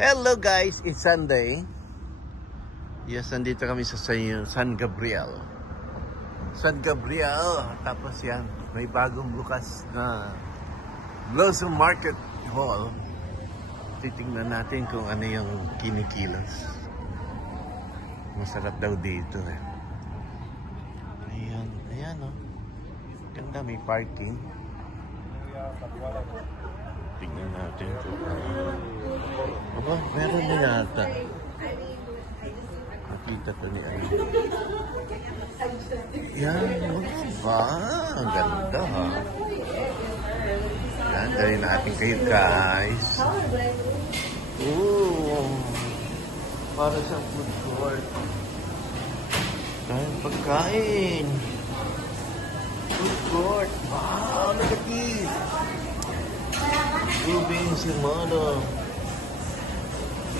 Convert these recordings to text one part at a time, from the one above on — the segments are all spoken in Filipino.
Hello guys, it's Sunday. Yes, nandito kami sa San Gabriel. San Gabriel. Tapos yan, may bagong bukas na Blossom Market Hall. Titingnan natin kung ano yung kinikilos. Masarap daw dito eh. Ayan, ayan oh. Ganda, may parking. Tingnan natin kung aba, meron na yata. Nakita ko ni ano. Yan, mga ba? Ang ganda ha. Yan, dahil natin kayo guys. Ooh, para sa food court. Dahil pagkain. Food court. Wow, look at this. Ubing Simano.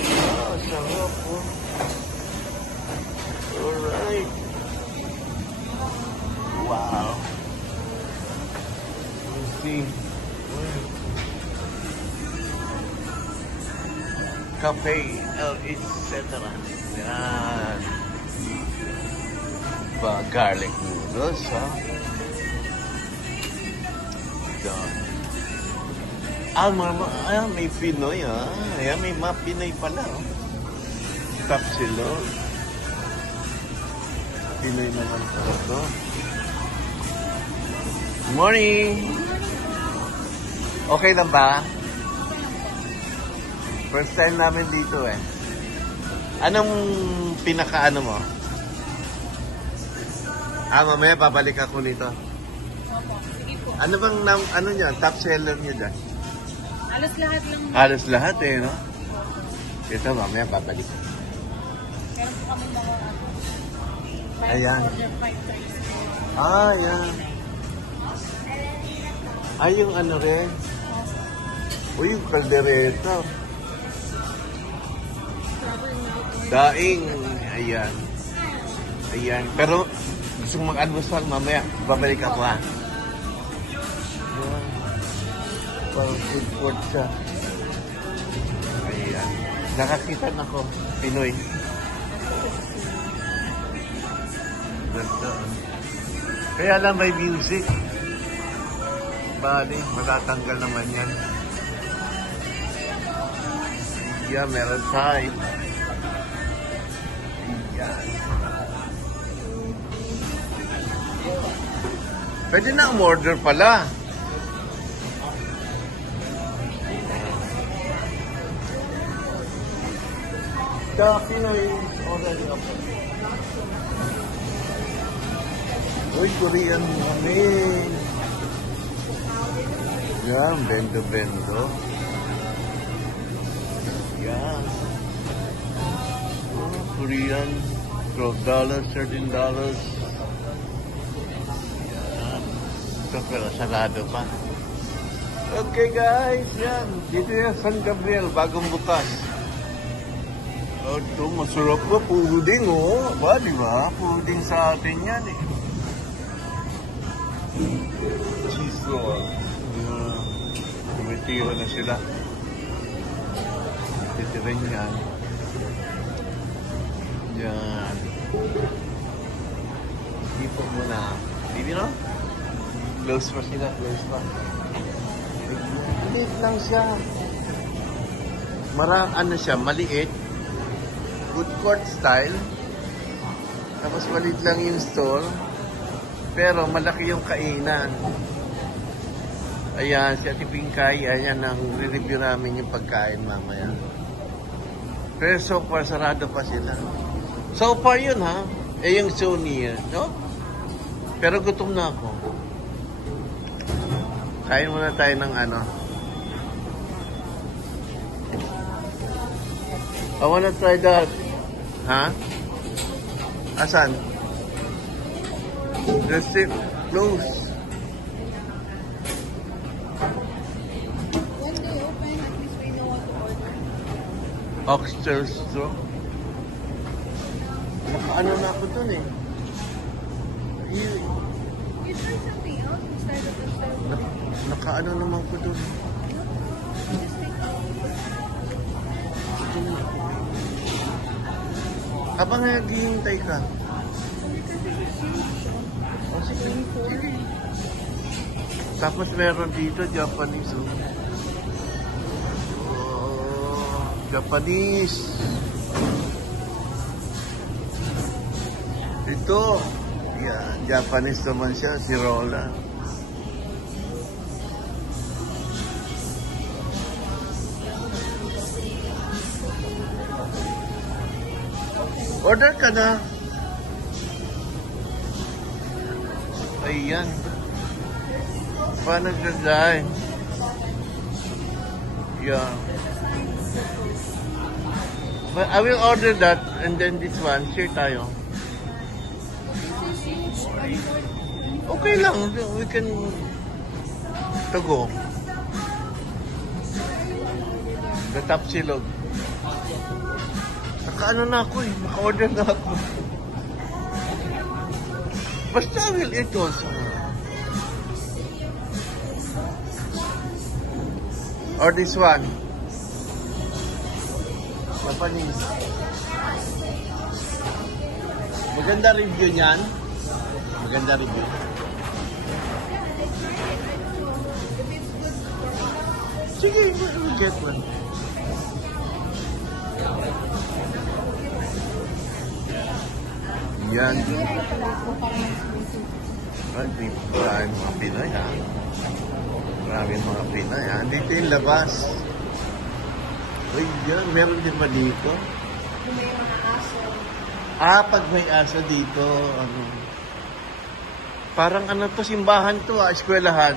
Ah, sarap po. Alright. Wow. Let's see. Cafe, etc. Yan. Garlic noodles, ha? Yan. Ayan, may Pinoy, ha? Ayan, may mga Pinoy pala, oh. Tapsilog. Pinoy naman pala to. Good morning! Okay lang ba? First time namin dito, eh. Anong pinaka-ano mo? Mamaya babalik ako nito. Opo, sige po. Ano bang, ano niya, top seller niyo dyan? Halos lahat lang. Halos lahat eh, no? Ito, mamaya babalik. Meron po kami mga Ayan. order 5 trays. Ayan. Ay, yung ano rin. Uy, yung kaldereta. Strawberry milk. Daing. Ayan. Ayan. Pero, gusto kong mag-almusal mamaya. Babalik ako, ha? Ayan. Parang food court siya. Ayan. Nakakita na ko. Pinoy. Ganda. Kaya lang may music. Bali, matatanggal naman yan. Yeah, meron tayo. Yan. Pwede na umorder pala. The Pinoy is already open. Uy, Korean ramen. Yan, bendo-bendo. Yan. Oh, Korean. $12, $13. Yan. Ito pero sarado pa. Okay guys, yan. Dito yan, San Gabriel, bagong bukas. Oh, ito, masarap ba? Puding, oh. Ba, di ba? Puding sa atin yan, eh. Cheese roll. Tumitira na sila. Titirin yan. Yan. Dito muna. Bibi, no? Close pa sila, close pa. Maliit lang siya. Ano siya, maliit. Food court style. Tapos maliit lang yung store. Pero malaki yung kainan. Ayan, si Ate Pinkay. Ayan, ang re-review namin yung pagkain mamaya. Pero so far, sarado pa sila. So far yun, ha? Eh, yung souvenir, no? Pero gutom na ako. Kain muna tayo ng ano. I wanna try that. Ha? Asan? The ship close. When they open, at least we know what to order. Oxtail straw. Nakaano na ako dun eh. You try something else instead of the Nakaano naman ko dun. Just take out. Habang naghihintay ka. O, sige. Tapos meron dito, Japanese. Oh, Japanese. Ito. Yeah, Japanese naman siya, si Rola. Order ka na. Ayan. Paano gagawin? Yeah. But I will order that and then this one. Share tayo. Okay lang. We can to go. The top silog. Naka-ano na ako eh. Naka-order na ako. Basta I will eat also. Or this one. Japanese. Maganda review niyan. Maganda review. Sige, we'll get one. Yan. Maraming mga Pinoy ha. Maraming mga Pinoy ha. Dito yung labas. Uy, yan. Meron din ba dito? May mga aso. Ah, pag may aso dito, ano. Parang ano to, simbahan to ha, eskwelahan.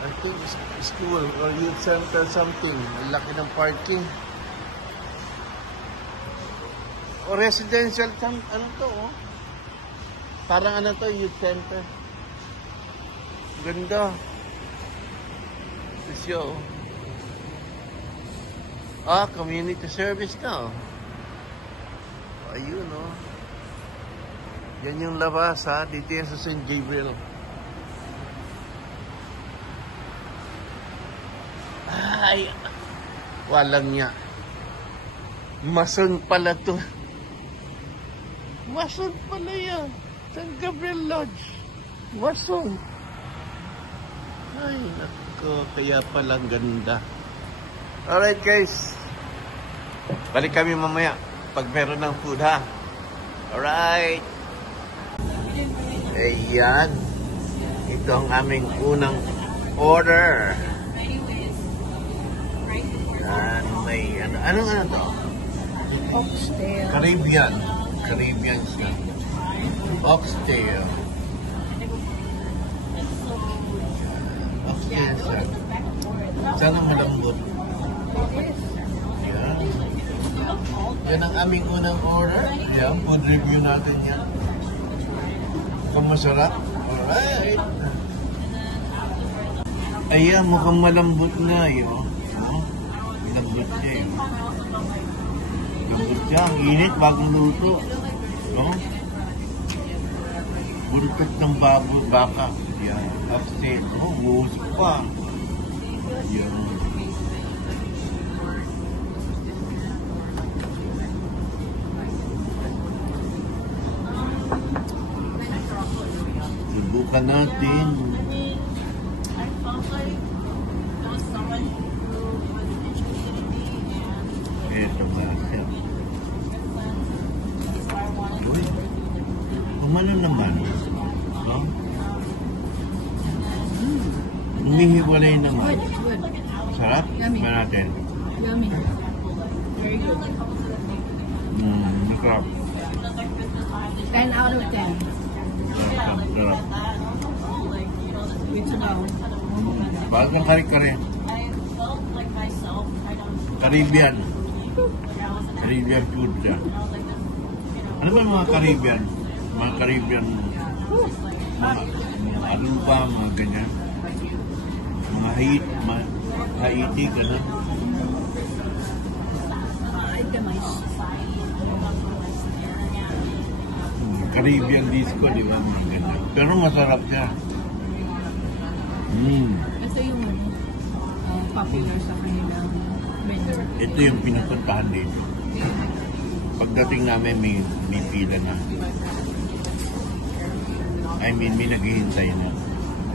I think school or youth center something. Ang laki ng parking. O residential, ano to oh? Parang ano to, youth center. Ganda. Isyo. Ah, community service na oh. Ayun oh. Yan yung labas ha, dito yan sa St. Gabriel. Ay, walang niya. Mason pala to. Mason pala yan. St. Gabriel Lodge. Mason. Ay, nako. Kaya palang ganda. Alright guys. Balik kami mamaya. Pag meron ng food ha. Alright. Ayan. Ito ang aming unang order. Yan. May ano. Anong ano to? Oxtail. Caribbean. Caribbean siya. Oxtail. Oxtail siya. Sana malambot. Yan. Yan ang aming unang order. Yan, food review natin yan. Kung masarap. Alright. Ayan, mukhang malambot na yun. Malambot siya yun. Malambot siya. Ang init, bagong luto. No? Buntot ng baka. Yan. Upstate. Oh, musik pa. Yan. Subukan natin. Ito ba siya? Uy. Kumano naman. No? Umihiwalay naman. Good. Sarap? Yummy. Ba natin? Yummy. Very good. Masarap. 10 out of 10. Sarap. Good to know. Bagong kare-kare. Caribbean. Caribbean food siya. Ano ba mga Caribbean? Mga Caribbean, mga Aruba, mga ganyan. Mga Haiti, gano'n. Caribbean disco, di ba? Mga ganyan. Pero masarap siya. Ito yung popular sa kanilang menu. Ito yung pinupuntahan dito. Pagdating namin, may pila na. I mean, may naghihintay na.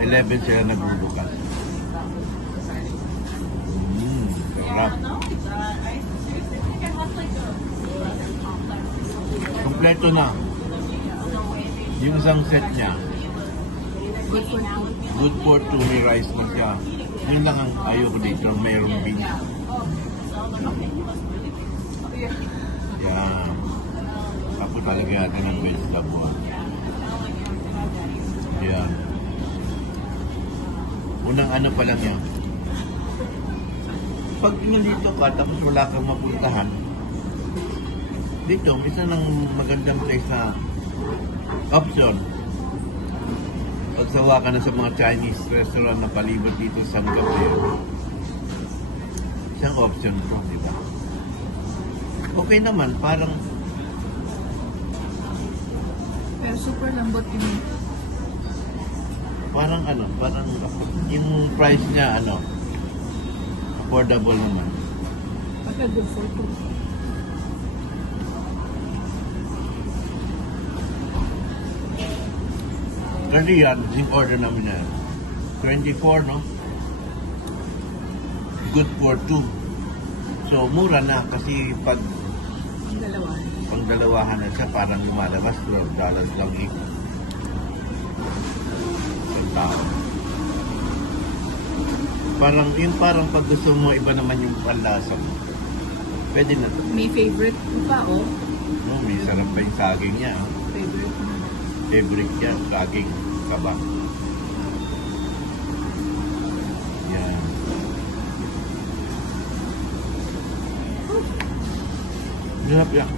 11 sila nagbubukas. Sarap. Kompleto na. Yung isang set niya. Good for two. May rice na siya. Yun lang ang ayoko dito. Mayroong beans. Yan. Ako talaga natin ng vegetable. Yan. Unang ano pa lang yan. Pag nandito ka, tapos wala kang mapuntahan, dito, isa ng magandang place na option. Pagsawa ka na sa mga Chinese restaurant na palibot dito sa Gabriel. Isang option to, di ba? Okay naman, parang... Pero super lambot yung... Parang ano, parang yung price niya, ano, affordable naman. Baka good for two. Kasi yan, yung order namin na 24, no? Good for two. So, mura na kasi pag dalawahan na siya, parang lumalabas $12 lang eh. Tao. Parang pag gusto mo iba naman yung panlasa mo. Pwede na to. May favorite pa, oh. No, may sarap pa yung saging niya. Oh. Favorite niya, saging, kaba. Yan. Sarap yan.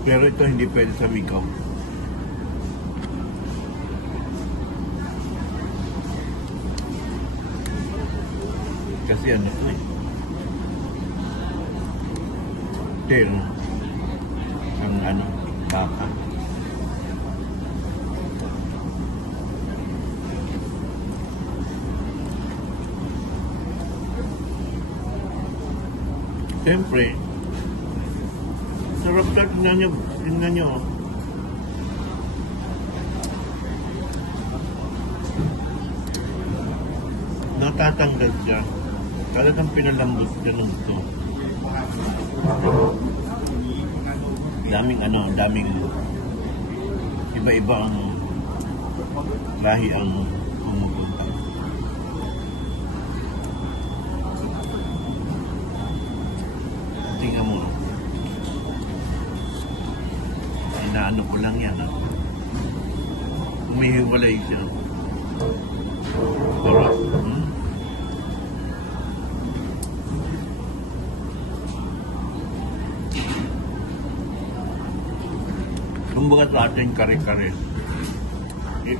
Pero ito hindi pwede sa Mikaw. Kasi ano ito eh. Tail. Ang ano, baka. Siyempre, sarap ka, tingnan nyo. Natatanggal siya. Talagang pinalambot ka nung ito. Daming iba-iba ang lahi ang pumupunta. Tingnan mo. Inaano ko lang yan, ha? Umihiwalay siya. Sarap. Kumbaga sa atin kare-kare.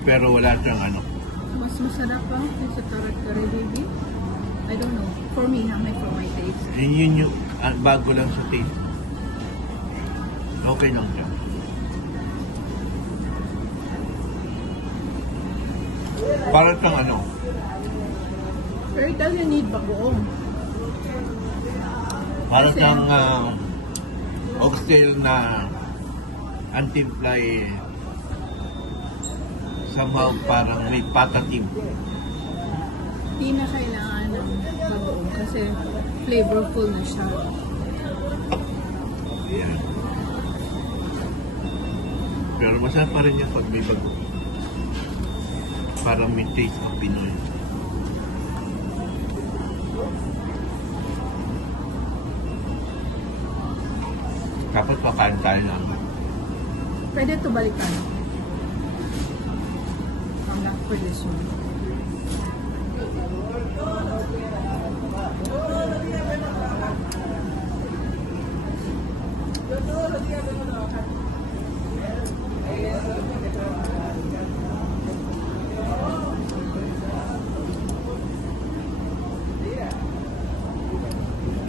Pero wala siyang ano. Mas masarap pa sa kare-kare, baby. I don't know. For me, for my taste. Yun yung bago lang sa taste. Okay lang siya. Para siyang ano. Pero it doesn't need bagoong. Para siyang oxtail na anti-fly, somehow parang may patatim. Hindi na kailangan ng bagoong kasi flavorful na siya. Yeah. Pero masarap pa rin yung pag may bagoong. Parang may taste of Pinoy. Kapag pakain tayo na. Pwede ito balikan. I'm not for this one.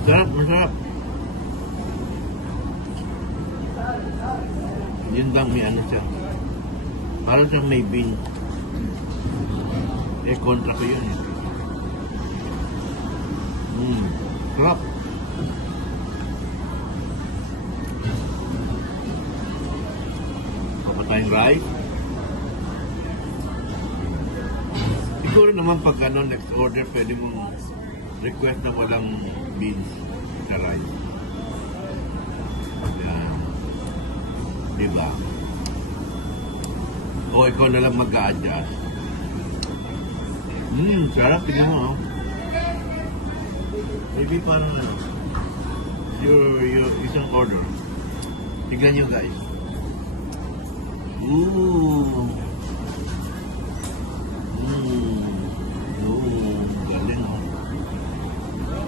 Masarap, masarap. Yun lang may ano siya. Parang siyang may bean. Eh, kontra ko yun. Sarap. Kapatay rice. Siguro naman pag next order, pwede mo request na walang beans sa rice. Yan. Diba? O ikaw na lang mag-a-adjust. Sarap. Tignan mo, oh. Maybe parang your isang order. Tignan nyo, guys. Galing, oh.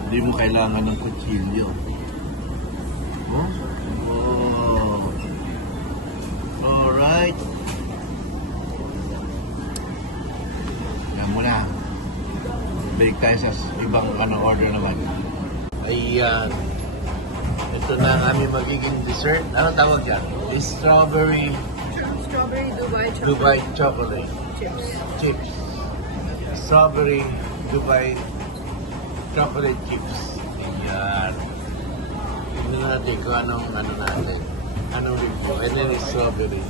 Hindi mo kailangan ng kutsilyo. Oh. Alright. Yan mo na. Balik tayo sa ibang order naman. Ayan. Ito na ang aming magiging dessert. Anong tawag dyan? Strawberry Dubai chocolate. Chips. Strawberry Dubai chocolate chips. Ayan. Tignan natin kung anong natin. Anong review. And then it's strawberry.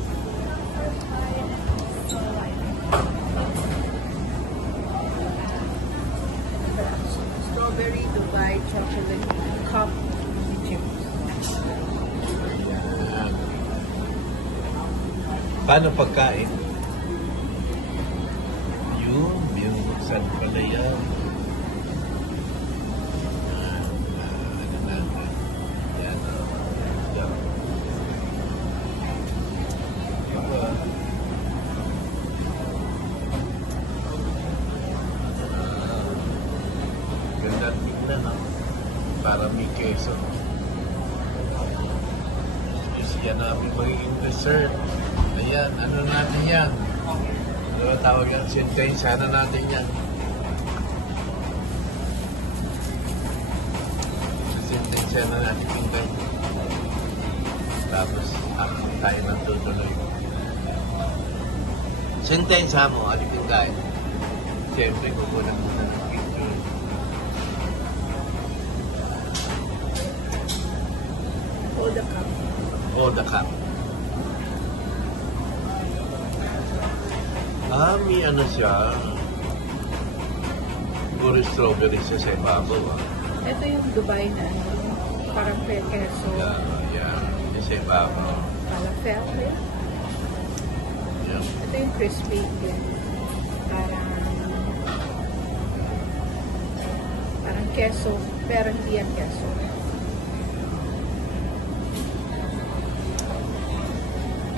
Strawberry Dubai chocolate cup chips. Ayan. Paano pagkain? Yung buksan pala yan. Yan. Ganda tignan, no? Para may keso. Yan namin magiging dessert. Ayan, ano natin yan? Ano tawag yan? Sentensya na natin yan. Sentensya na natin tingnan. Tapos, tayo nang tutuloy. Sentensya mo, alipin tayo. Siyempre, kukunan muna ng picture. Hold the cup. Hold the cup. May ano siya. Puro strawberry siya sa ibabaw. Ito yung Dubai na parang queso. Yeah. Sa ibabaw. Falafel. Yeah. Ito yung crispy. Parang queso. Pero hindi yan queso.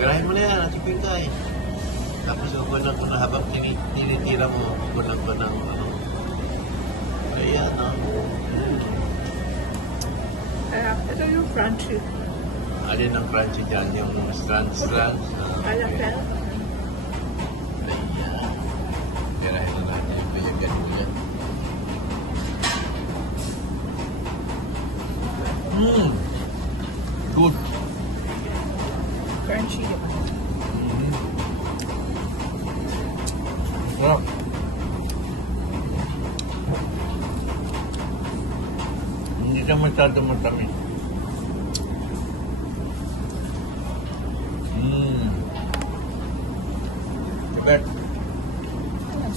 Garahin mo na yan. Atipin ka eh. Tapos kukunan ko na habang tinitira mo, kukunan ko ng ayan, no? Ito yung crunchy. Alin ang crunchy dyan? Yung strands? Falafel. Ayan. Garahin na natin yung bayagan mo yan. Good. Crunchy, diba? Sarap. Hindi siya masyado matamis. Okay.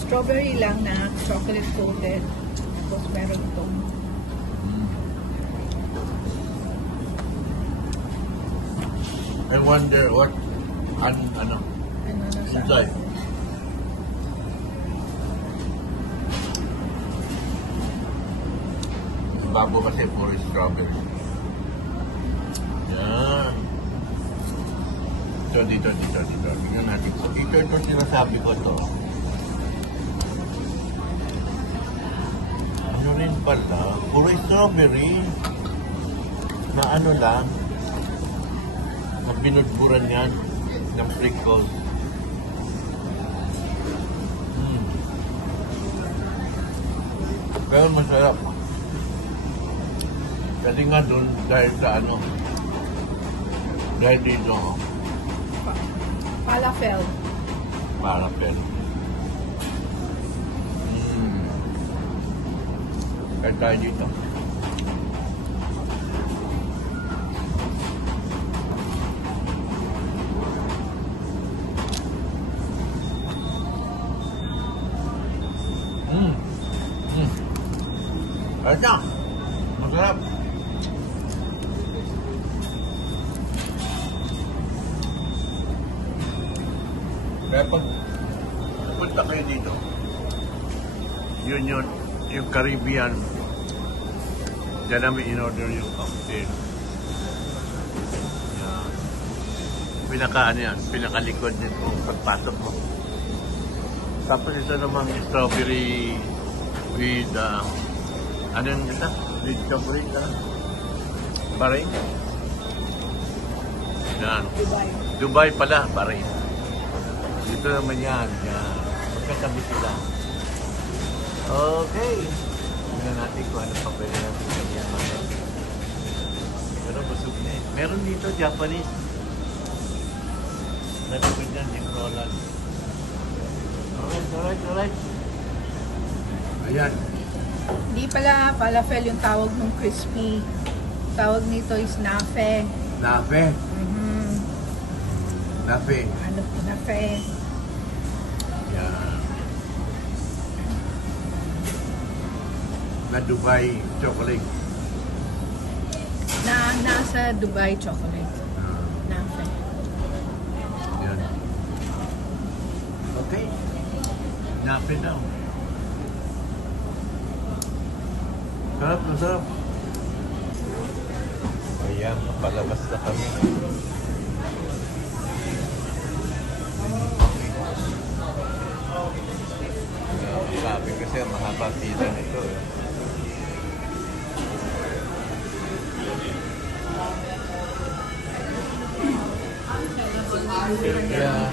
Strawberry lang na chocolate coated. Tapos meron itong I wonder what ano nasa inside. Bago kasi puro strawberry. Yan. Dito. Tingnan natin. So, ito sinasabi ko to. Ano rin pala? Puro strawberry. Na ano lang. Na binudburan yan ng prickles. Pero masarap. Kasi nga dun, dahil sa dahil dito, falafel. Falafel. Kaya tayo dito. Ayos na. Masarap. Kaya pag punta kayo dito, yun yung Caribbean, dyan namin in-order yung cocktail. Yan. Pinaka-ano yan, pinakalikod nito pagpasok mo. Tapos ito namang strawberry with, anong ito? With chocolate, Bahrain. Yan. Dubai pala, Bahrain. Dito naman yan. Magkatabi sila. Okay. Tignan natin kung ano pa pwede natin ganyan. Pero busog na eh. Meron dito, Japanese. Natapid yan, yung Roland. Alright. Ayan. Hindi pala falafel yung tawag ng crispy. Tawag nito is nafe. Nafe. Nafe. Ano po nafe? Yan. Na Dubai chocolate. Nasa Dubai chocolate. Nafe. Yan. Okay. Nafe daw. Masarap. Ayan, palabas na kami. Sabi kasi mahaba pila nito. Yeah.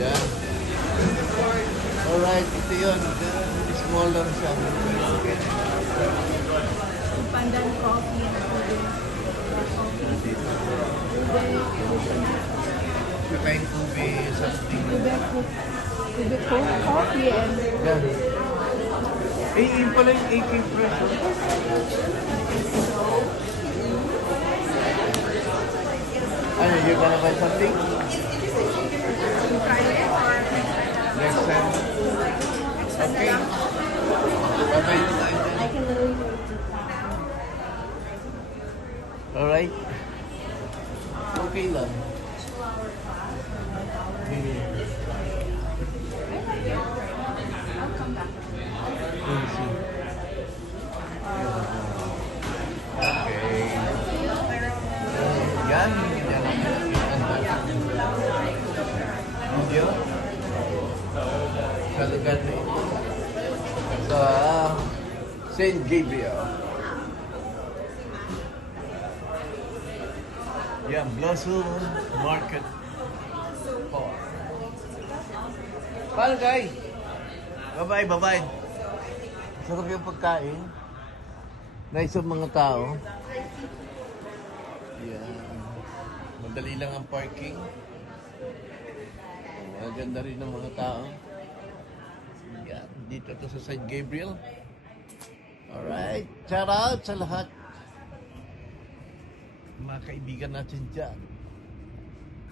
Yeah. Alright, ito yun. Small lang siya. Pandan coffee. Kakain kubi, something. Ube coffee and Yan. Yun pala yung AK Presso. Ano, you're gonna buy something? Next time. Okay. Bye-bye. Alright. Okay lang. Okay. Yan. Video. Kalagate. Sa St. Gabriel. Yan, Blossom Market Park. Paano guys? Bye-bye. Sarap yung pagkain. Nice ang mga tao. Yan. Madali lang ang parking. Maganda rin ng mga tao. Yan. Dito to sa St. Gabriel. Alright. Shout out sa lahat. Mga kaibigan natin dyan.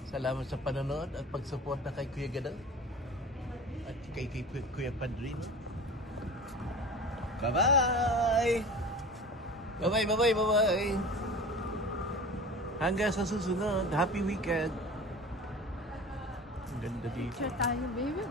Salamat sa panonood at pagsuporta kay Kuya Gada at kay Kuya Padrino. Bye-bye! Bye-bye! Hanggang sa susunod. Happy weekend! Ang ganda dito. tayo, baby.